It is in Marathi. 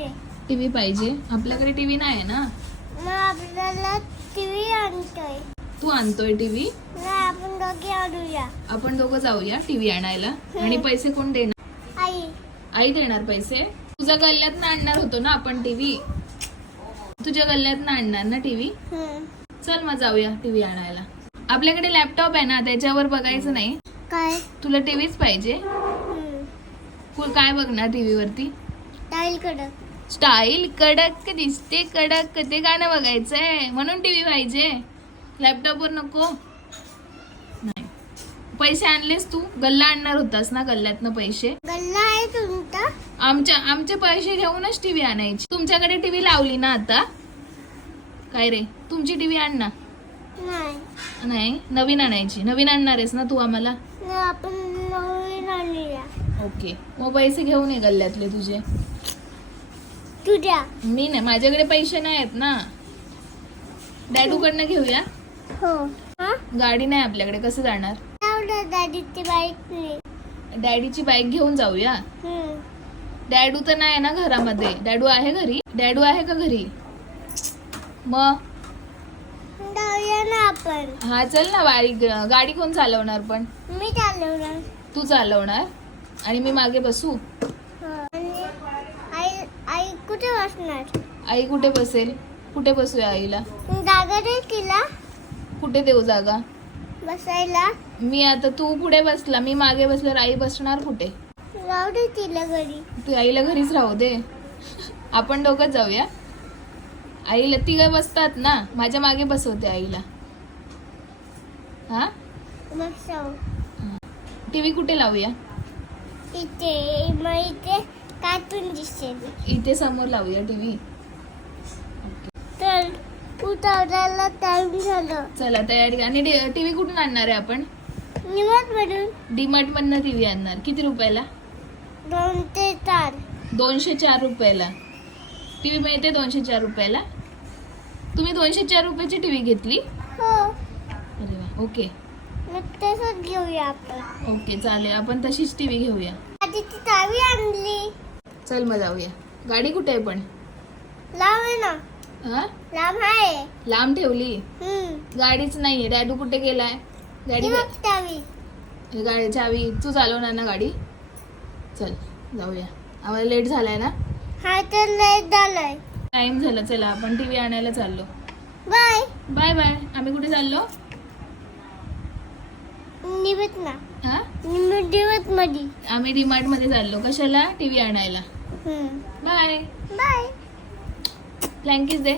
पाहिजे. टीव्ही पाहिजे. आपल्याकडे टीव्ही नाही ना. मग आपल्याला टीव्ही आणतोय. तू आणतोय टीव्ही. नाही, आपण दोघे आणूया. आपण दोघं जाऊया टीव्ही आणायला. आणि पैसे कोण देणार? आई. आई देणार पैसे. तुझ्या गल्ल्यातनं आणणार होतो ना आपण टीव्ही. तुझ्या गल्ल्यातनं आणणार ना टीव्ही. चल मग जाऊया टीव्ही आणायला. आपल्याकडे लॅपटॉप आहे ना, त्याच्यावर बघायचं नाही. काय? तुला टीव्हीच पाहिजे. काय बघणार टीव्ही वरती? टाईल कडक. स्टाईल कडक दिसते कडक, ते गाणं बघायचंय म्हणून टीव्ही पाहिजे. लॅपटॉप वर नको. नाही. पैसे आणलेस तू? गल्ला आणणार होतास ना, गल्ल्यातनं पैसे. गल्ला आहे तुमचा? आमचे पैसे घेऊनच टीव्ही आणायची. तुमच्याकडे टीव्ही लावली ना आता. काय रे, तुमची टीव्ही आण ना. नाही, नवीन आणायची. नवीन आणणार आहेस ना तू आम्हाला. आपण नवीन आणूया. ओके, मग पैसे घेऊन ये गल्ल्यातले तुझे. तुझ्या? मी नाही, माझ्याकडे पैसे नाही आहेत ना. डॅडूकडनं घेऊया. हो. गाडी नाही आपल्याकडे, कसं जाणार? दादीची बाईक नाही. डॅडीची बाईक घेऊन जाऊया. डॅडू तर नाही ना घरामध्ये. डॅडू आहे घरी? डॅडू आहे का घरी? मग जाऊया ना आपण. हा चल ना. गाडी कोण चालवणार? पण मी चालवणार. तू चालवणार आणि मी मागे बसू. आणि आई कुठे बसणार? आई कुठे बसेल? कुठे बसूया आईला? जागा दे तिला. कुठे देऊ जागा बसायला? मी आता तू पुढे बसला, मी मागे बसल्यावर आई बसणार कुठे? राहू दे तिला घरी. तू आईला घरीच राहू दे. आपण दोघंच जाऊया. आईला तिघं बसतात ना, माझ्या मागे बसवते आईला. हा बसव. टीव्ही कुठे लावूया? इथे. मग इथे कार्टून दिसेल. इथे समोर लावूया टीव्ही. तर उतरायला टाइम झालं. चला तयारी. आणि टीव्ही कुठून आणणार आहे आपण? निमत मधून. डीमार्ट मधनं टीव्ही आणणार. किती रुपयाला? 2 ते 4. 204 रुपयाला टीव्ही मिळते. 204 रुपयाला. तुम्ही 204 रुपयाची टीव्ही घेतली? हो. अरे वा. ओके मग तसंच घेऊया आपण. ओके चालेल. आपण तशीच टीव्ही घेऊया. आधी ती चावी आणली. चल मग जाऊया. गाडी कुठे आहे पण? लांब आहे ना. हा लांब आहे. लांब ठेवली. गाडीच नाहीये. डॅडू कुठे गेलाय? गाडी चावी. गाडी चावी तू चालवणार ना गाडी? चल जाऊया. आम्हाला लेट झालाय ना. हा तर लेट झालाय. टाइम झाला. चला आपण टीव्ही आणायला चाललो. बाय. Bye bye. आम्ही कुठे चाललो? निवत ना. हा निवत मध्ये. आम्ही डीमार्ट मध्ये चाललो. कशाला? टीव्ही आणायला. Bye bye. फ्लँकीज दे.